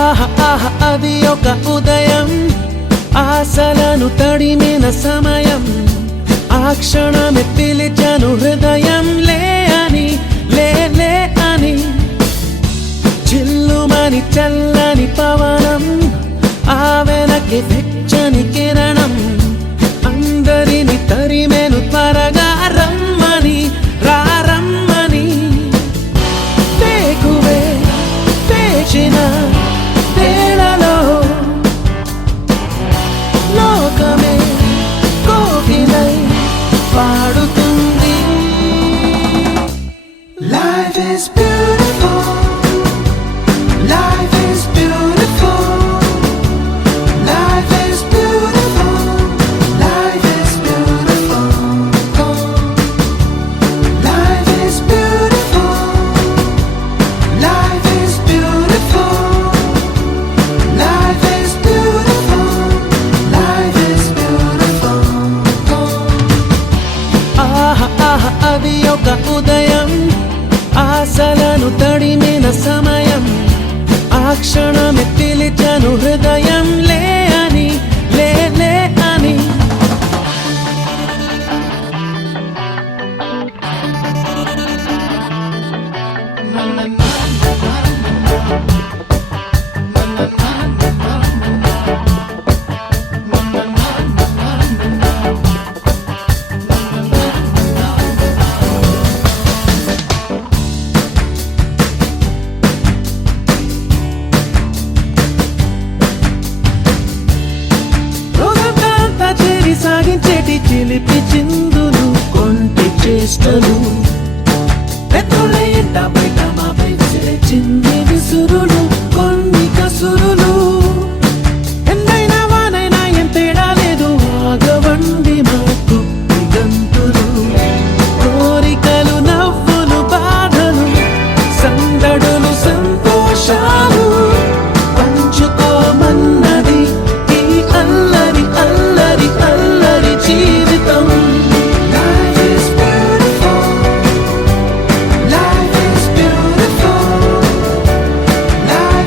ఆహ ఆహ అది ఒక ఉదయం, ఆశలను తడిమిన సమయం. ఆ క్షణమే పిలిచాను హృదయం, లే అని లే లే అని. చిల్లుమని చల్లని పవనం, ఆ వెనక్కి వెచ్చని కిరణం. అందరిని తరిమెను త్వరగా రమ్మని, రారమ్మని. వేకువే వేచిన వేళలో లోకమే కోకిలై పాడుతుంది. Life is beautiful, life is beautiful, life is beautiful, life is beautiful, life is beautiful, life is beautiful, life is beautiful, life is beautiful. ఆహ ఆహ అది ఒక ఉదయం, ఆశలను తడిమిన సమయం. ఆ క్షణమే పిలిచాను హృదయం, లే అని లే లే అని. రోజంతా చేరి సాగించేటి చిలిపి చిందులు, కొంటి చేష్టలు. పెద్దోళ్ళ ఎంట బయట మాపై విసిరే చిన్ని విసురులు, కొన్ని కసురులు. ఎందైనా వానైనా ఏం తేడా లేదు, ఆగవండి మాకు గంతులు. కోరికలు నవ్వులు బాధలు, సందడులు సంతోషాలు. పంచుకోమన్నది ఈ అల్లరి అల్లరి అల్లరి జీవితం. Life is beautiful, life is beautiful, life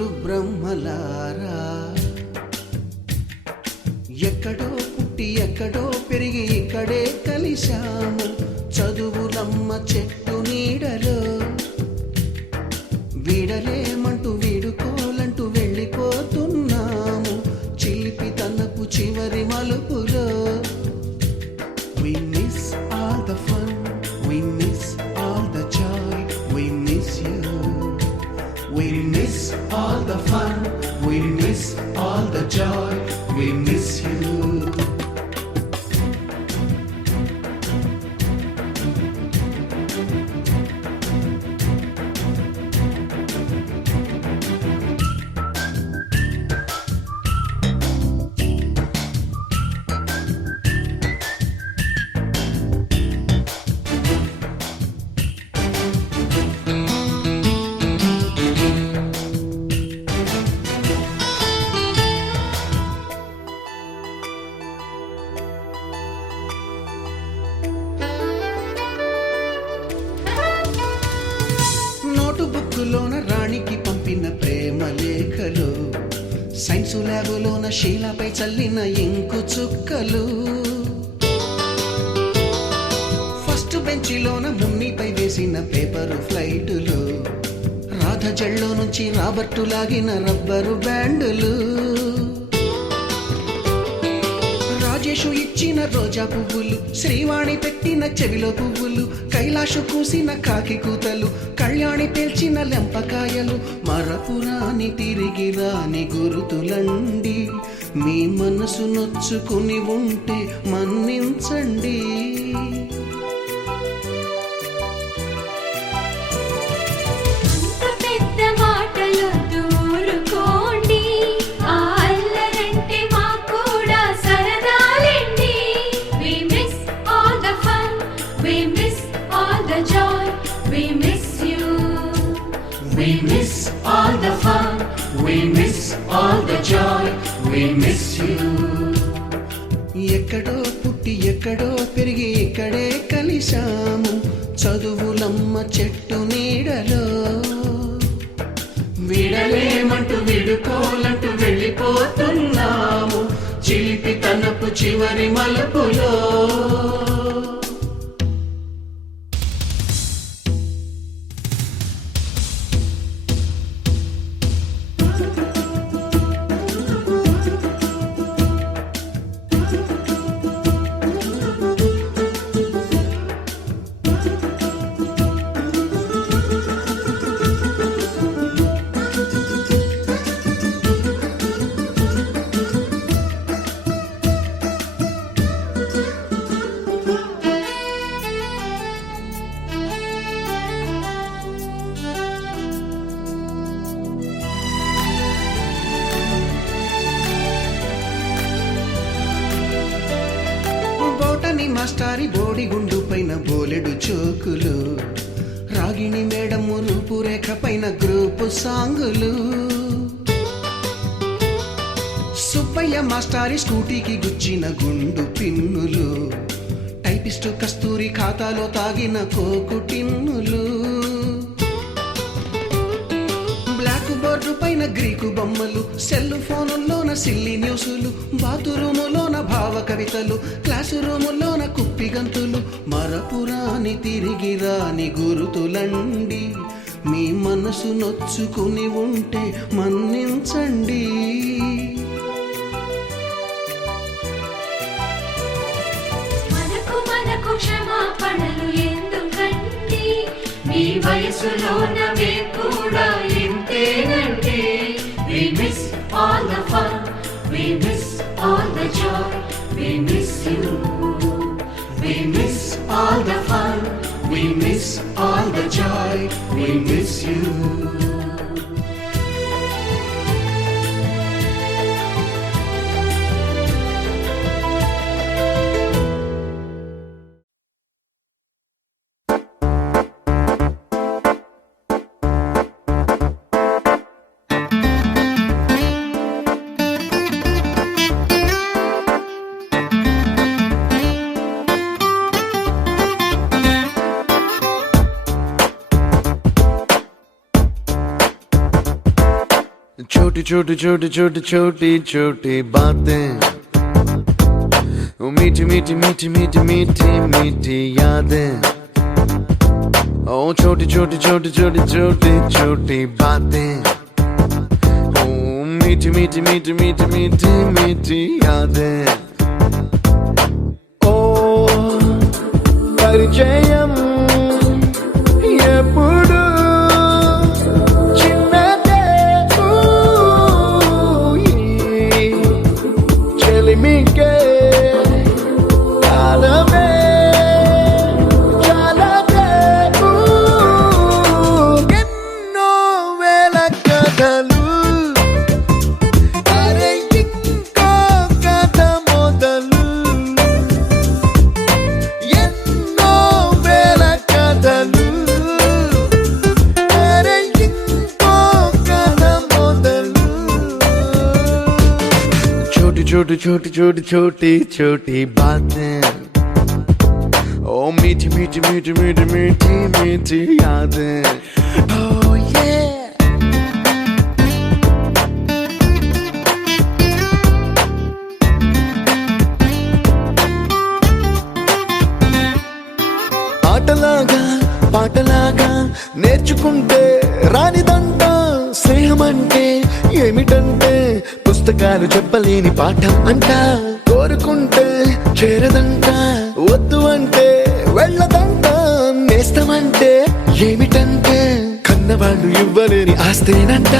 గురు బ్రహ్మలారా, ఎక్కడో పుట్టి ఎక్కడో పెరిగి ఇక్కడే కలిశాము. చదువులమ్మ చెట్టు నీడలో వీడలేమంటూ వీడుకోలంటూ వెళ్ళిపోతున్నాము. చిలిపి తనపు చివరి మలుపులో We miss all the fun, we miss all the joy, we miss you. We miss all the fun, we miss all the joy, we miss you. నోటుబుక్కులోన రాణికి పంపిన ప్రేమ లేఖలు, సైన్సు ల్యాబులోన శీలపై చల్లిన ఇంకు చుక్కలు, ఫస్ట్ బెంచిలోన మున్నిపై వేసిన పేపరు ఫ్లైటులు, రాధ జల్లో నుంచి రాబర్టు లాగిన rubber బ్యాండులు, Rajesh ఇచ్చిన రోజా పువ్వులు, శ్రీవాణి పెట్టిన చెవిలో పువ్వులు, కైలాషు కూసిన కాకి కూతలు, కళ్యాణి పేల్చిన లెంపకాయలు, మరపురాని తిరిగి రాని గురుతులండి. మీ మనసు నొచ్చుకుని ఉంటే మన్నించండి. We miss all the fun, we miss all the joy, we miss you. ఎక్కడో పుట్టి ఎక్కడో పెరిగి ఇక్కడే కలిశాము. చదువులమ్మ చెట్టు నీడలో వీడలేమంటూ వీడుకోలంటూ వెళ్ళిపోతున్నాము. చిలిపి తనపు చివరి మలుపులో మాస్టారి బోడిగుండు పైన బోలెడు చోకులు, రాగిణి మేడము రూపురేఖ పైన గ్రూపు సాంగులు, సుబ్బయ్య మాస్టారి స్కూటీకి గుచ్చిన గుండు పిన్నులు, టైపిస్టు కస్తూరి ఖాతాలో తాగిన కోకు టిన్నులు, బ్లాక్ బోర్డు పైన గ్రీకు బొమ్మలు, సెల్ ఫోనుల్లోన సిల్లి న్యూసులు, బాతురూములోన భావ కవితలు, క్లాసు రూములోన కుప్పిగంతులు, మరపురాని తిరిగి రాని గురుతులండి. మీ మనసు నొచ్చుకుని ఉంటే మన్నించండి. మనకు క్షమాపణలు ఎందుకండి, మీ వయసులో నవే కూడా ఇంతేనండి. We miss all the fun, we miss all the joy, we miss you. We miss all the fun, we miss all the joy, we miss you. छोटी छोटी छोटी छोटी छोटी छोटी बातें, वो मीठी मीठी मीठी मीठी मीठी मीठी यादें। ओ छोटी छोटी छोटी छोटी छोटी छोटी बातें, ओ मीठी मीठी मीठी मीठी मीठी मीठी यादें। ओ परिचయం ఎప్పుడు చిన్నదే, చెలిమికే కాలమే చాలదే, ఎన్నో వేల కథలు, అరే ఇంకో కథ మొదలు, ఎన్నో వేల కథలు, అరే ఇంకో కథ మొదలు। छोटी छोटी छोटी छोटी छोटी छोटी बातें, ओ मीठी मीठी मीठी मीठी मीठी मीठी यादें। Oh yeah। ఆటలాగా పాటలాగా నేర్చుకుంటే రానిదంట స్నేహం అంటే ఏమిటంటే, పుస్తకాలు చెప్పలేని పాఠం అంట, కోరుకుంటే చేరదంట, వద్దు అంటే వెళ్ళదంట, నేస్తమంటే ఏమిటంటే కన్నవాళ్ళు ఇవ్వలేని ఆస్తేనంట,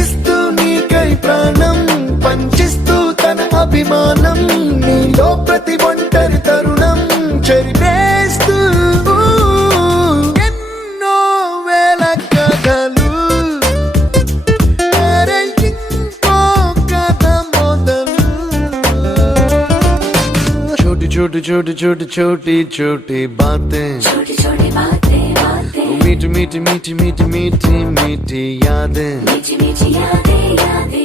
ఇస్తూ నీకై ప్రాణం పంచిస్తూ తన అభిమానం, నీలో ప్రతి ఒంటరి తరుణం చెరిపేస్తూ ఎన్నో వేల కథలు, అరే ఇంకో కథ మొదలు। छोटी छोटी छोटी छोटी छोटी छोटी बातें, छोटी छोटी बातें बातें, मीठी मीठी मीठी मीठी मीठी मीठी यादें। मीठी मीठी यादें यादें।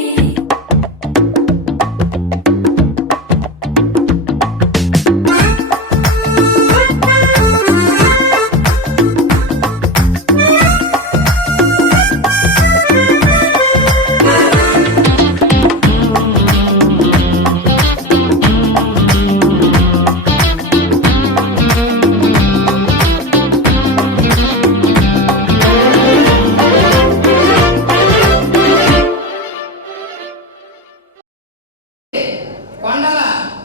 కొండల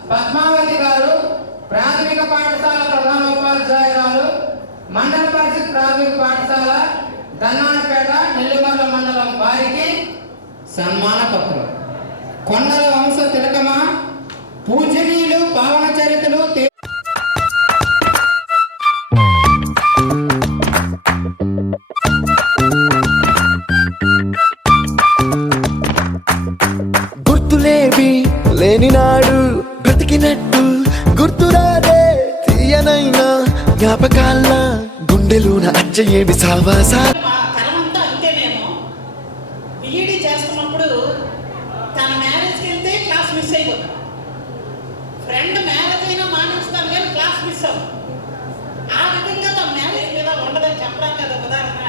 పద్మావతి గారు, ప్రాథమిక పాఠశాల ప్రధానోపాధ్యాయురాలు, మండల పరిషత్ ప్రాథమిక పాఠశాల దన్నానపేట నెల్లిమర్ల మండలం వారికి సన్మాన పత్రం. కొండల వంశ తిలకమ, పూజనీయులు, పావన చరిత్రలు గుర్తులేవి లేని నాడు బ్రతికినట్టు గుర్తురాదే, తీయనైనా జ్ఞాపకాల గుండెలోన అచ్చయేవి సావాసా। తనమంతా అంతేనేమో. బీఈడీ చేస్తున్నప్పుడు తన మ్యారేజ్కి వెళ్తే క్లాస్ మిస్ అయిపోతాం, ఫ్రెండ్ మ్యారేజ్ అయినా మానేస్తాను కానీ క్లాస్ మిస్ అవ్వం. ఆ విధంగా తన మ్యారేజ్ మీద ఉండదని చెప్పడానికి అది ఉదాహరణ.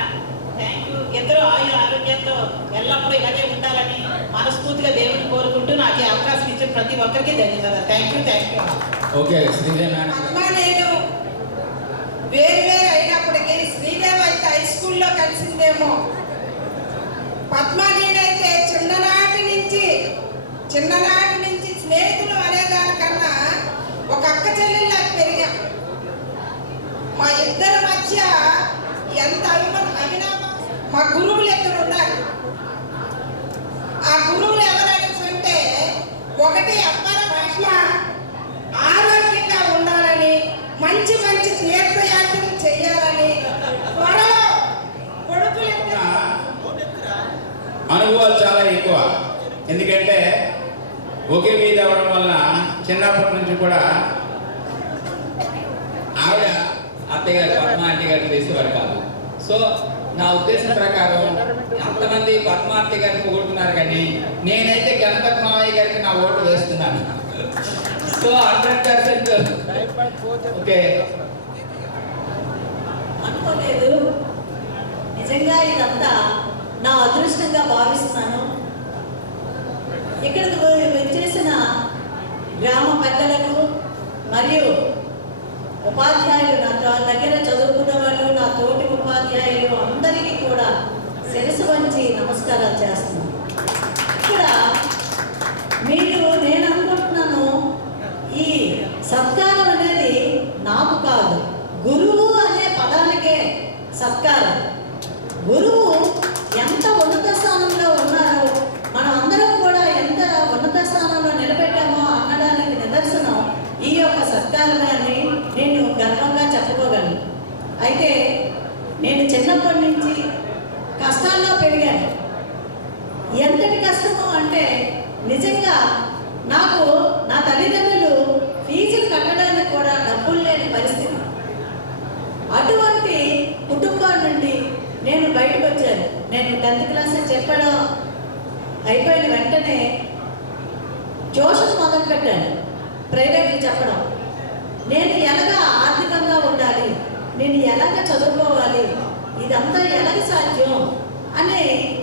Thank you. ఇద్దరు ఆయుర ఆరోగ్యంతో ఎల్లప్పుడూ ఇలాగే ఉండాలని మనస్ఫూర్తిగా దేవుని కోరుకుంటూ నాకు ఈ అవకాశం ఇచ్చిన ప్రతి ఒక్కరికి ధన్యవాదాలు. Thank you, thank you. Okay Sridevi madam. అమ్మా నేను వేరు అయినప్పటికీ శ్రీదేవి అయితే హై స్కూల్లో కలిసిందేమో. పద్మా నేనైతే చిన్ననాటి నుంచి స్నేహితులు అనేదానికన్నా ఒక అక్క చెల్లెల్లా పెరిగాం. మా ఇద్దరి మధ్య ఎంత అభినవం. మా గురువులు ఇద్దరు ఉన్నారు. ఆ గురువులు ఎవరంటే, ఒకటి అప్పార భాష ఆరోగ్యంగా ఉండాలని, మంచి మంచి తీర్థయాత్రలు చేయాలని, త్వరలో కొడుకులు అనుభవాలు చాలా ఎక్కువ. ఎందుకంటే ఒకే వీధి అవ్వడం వల్ల చిన్నప్పటి నుంచి కూడా ఆవిడ అత్తయ్య గారు పద్మ ఆంటీ గారిని చేసేవారు కాదు. సో నా ఉద్దేశం ప్రకారం అంతమంది పద్మ ఆంటీ గారిని పొగుడుతున్నారు, కానీ నేనైతే గణపతి మావయ్య గారికి నా ఓటు వేస్తున్నాను. So 100% okay. అనుకోలేదు, నిజంగా ఇదంతా నా అదృష్టంగా భావిస్తున్నాను. ఇక్కడికి వచ్చేసిన గ్రామ పెద్దలకు మరియు ఉపాధ్యాయులు, నా దగ్గర చదువుకున్న వాళ్ళు, నా తోటి ఉపాధ్యాయులు అందరికీ కూడా శిరస్సు వంచి నమస్కారాలు చేస్తున్నాను. ఇక్కడ నేను అనుకుంటున్నాను, ఈ సత్కారం అనేది నాకు కాదు, గురువు అనే పదానికే సత్కారం. గురువు ఎంత ఉన్నత స్థానంలో ఉన్నారో, మనం అందరం కూడా ఎంత ఉన్నత స్థానంలో నిలబెట్టామో అనడానికి నిదర్శనం ఈ యొక్క సత్కారమే అని నేను గర్వంగా చెప్పుకోగలను. అయితే నేను చిన్నప్పటి నుంచి కష్టాల్లో పెరిగాను. ఎంతటి కష్టము అంటే నిజంగా నాకు నా తల్లిదండ్రులు ఫీజులు కట్టడానికి కూడా డబ్బులు లేని పరిస్థితి. అటువంటి కుటుంబం నుండి నేను బయటకు వచ్చాను. నేను 10th క్లాస్ చెప్పడం అయిపోయిన వెంటనే ట్యూషన్ మొదలుపెట్టాను, ప్రైవేట్కి చెప్పడం. నేను ఎలాగా ఆర్థికంగా ఉండాలి, నేను ఎలాగ చదువుకోవాలి, ఇదంతా ఎలాగ సాధ్యం అని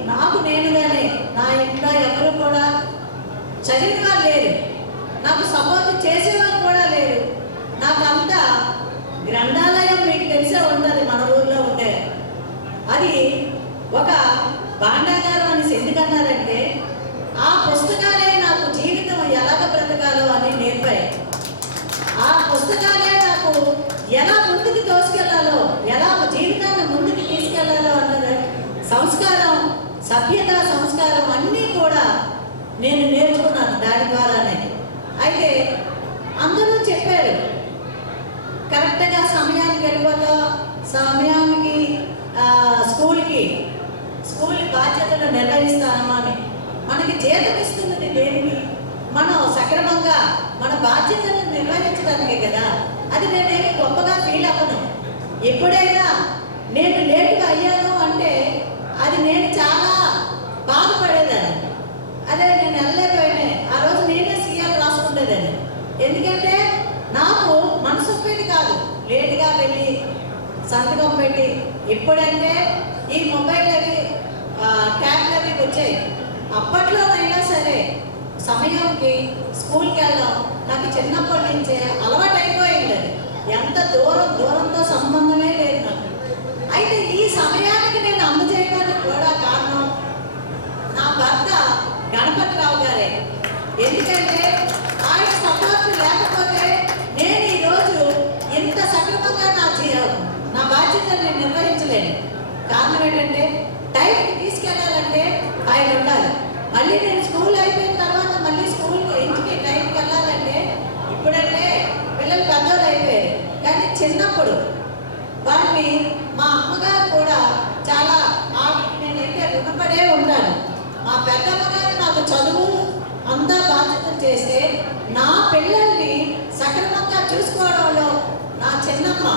నాకు నేనుగానే, నా ఇంట్లో ఎవరు కూడా చదివిన వాళ్ళు లేరు, నాకు సపోర్ట్ చేసేవాళ్ళు కూడా లేరు. నాకు అంతా గ్రంథాలయం మీకు తెలిసే ఉంటుంది, మన ఊర్లో ఉండే అది ఒక భాండాగారం అని ఎందుకన్నారంటే ఆ పుస్తకాలే నాకు జీవితం ఎలాగ బ్రతకాలో అని నేర్పాయి. ఆ పుస్తకాలే నాకు ఎలా ముందుకు తోసుకెళ్లాలో, ఎలా జీవితాన్ని ముందుకు తీసుకెళ్లాలో అన్నది సంస్కారం, సభ్యత, సంస్కారం అన్నీ కూడా నేను నేర్చుకున్నాను దాని ద్వారానే. అయితే అందరూ చెప్పారు కరెక్ట్గా సమయానికి వెళ్ళిపోతాం, సమయానికి స్కూల్ బాధ్యతలు నిర్వహిస్తాము అని. మనకి జీతం ఇస్తున్నది దేనికి? మనం సక్రమంగా మన బాధ్యతలను నిర్వహించడానికే కదా. అది నేనేమి గొప్పగా ఫీల్ అవ్వను. ఎప్పుడైనా నేను లేటుగా అయ్యాను అంటే అది నేను చాలా బాధపడేదాన్ని. అదే నేను వెళ్ళలేకపోయినా ఆ రోజు నేనే సీఎల్ రాసుకుండేదాన్ని. ఎందుకంటే నాకు మనసు ఒప్పేది కాదు లేటుగా వెళ్ళి సంతకం పెట్టి. ఎప్పుడంటే ఈ మొబైల్ అవి ట్యాబ్లు అవి వచ్చాయి, అప్పట్లోనైనా సరే సమయంకి స్కూల్కి వెళ్ళాం నాకు చిన్నప్పటి నుంచే అలవాటు అయిపోయింది. ఎంత దూరంతో సంబంధమే లేదు నాకు. అయితే ఈ సమయానికి నేను అందజేయడానికి కూడా కారణం నా భర్త గణపతిరావు గారే. ఎందుకంటే ఆయన సపోర్ట్ లేకపోతే నేను ఈరోజు ఇంత సక్రమంగా నా బాధ్యతను నేను నిర్వహించలేను. కారణం ఏంటంటే టైంకి తీసుకెళ్ళాలంటే ఆయన ఉండాలి. మళ్ళీ నేను స్కూల్ అయిపోయిన తర్వాత మళ్ళీ స్కూల్కి ఇంటికి టైంకి వెళ్ళాలంటే, ఇప్పుడంటే పిల్లలు పెద్దోళ్ళు అయిపోయారు కానీ చిన్నప్పుడు వాళ్ళని మా అమ్మగారు కూడా చాలా నేనైతే రుణపడే ఉంటాను. మా పెద్దమ్మగారు నాకు చదువు అంతా బాధ్యతలు చేస్తే నా పిల్లల్ని సక్రమంగా చూసుకోవడంలో నా చిన్నమ్మ,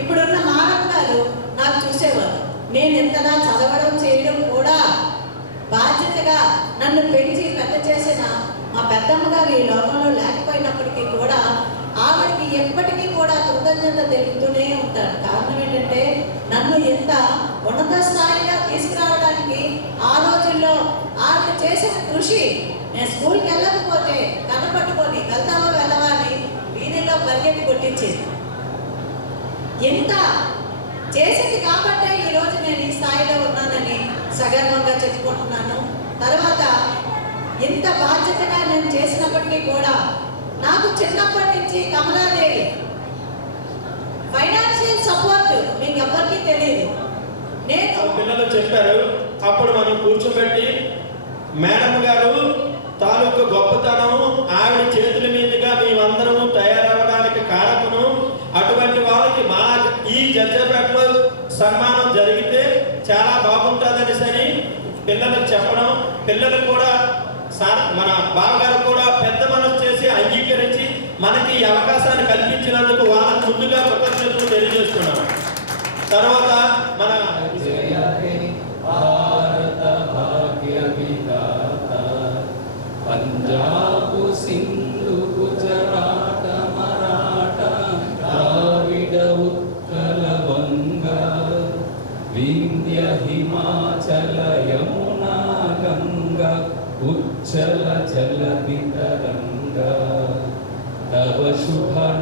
ఇప్పుడున్న మానవ గారు నాకు చూసేవారు. నేను ఎంతగా చదవడం చేయడం కూడా బాధ్యతగా నన్ను పెంచి పెద్ద చేసిన మా పెద్దమ్మ గారు ఈ లోకంలో లేకపోయినప్పటికీ కూడా ఆవిడకి ఎప్పటికీ కూడా కృతజ్ఞత తెలుపుతూనే ఉంటారు. కారణం ఏంటంటే నన్ను ఎంత ఉన్నత స్థాయిలో తీసుకురావడానికి ఆ రోజుల్లో ఆవిడ చేసిన కృషి. నేను స్కూల్కి వెళ్ళకపోతే కనపట్టుకొని వెళ్తామో వెళ్ళవా అని వీధిలో పరిగెత్తి కొట్టించేది. ఎంత చేసింది కాబట్టే ఈరోజు నేను ఈ స్థాయిలో ఉన్నానని సగర్వంగా చెప్పుకుంటున్నాను. తర్వాత ఎంత బాధ్యతగా నేను చేసినప్పటికీ కూడా నాకు చిన్నప్పటి నుంచి కమలాదేవి ఫైనాన్షియల్ సపోర్ట్ మీకు ఎవరికి తెలియదు. నేను పిల్లలు చెప్పారు, అప్పుడు మనం కూర్చోబెట్టి మేడం గారు తాలూకు గొప్పతనం ఆవిడ చేతుల మీదుగా మేమందరము తయారవడానికి కారకును, అటువంటి వాళ్ళకి మా ఈ జడ్జపేటలో సన్మానం జరిగితే చాలా బాగుంటుందని సరి పిల్లలకు చెప్పడం, పిల్లలు కూడా మన బావగారు కూడా పెద్ద మనసు చేసి అంగీకరించి మనకి ఈ అవకాశాన్ని కల్పించినందుకు వాళ్ళకు ముందుగా కృతజ్ఞతలు తెలియజేస్తున్నాం. తర్వాత మన పంజాబ్ సింధు గుజరాట మరాఠ ద్రావిడ ఉత్కల వంగ వింధ్య హిమాచల యమునా గంగ उच्चल जलधि तरंगा तव शुभ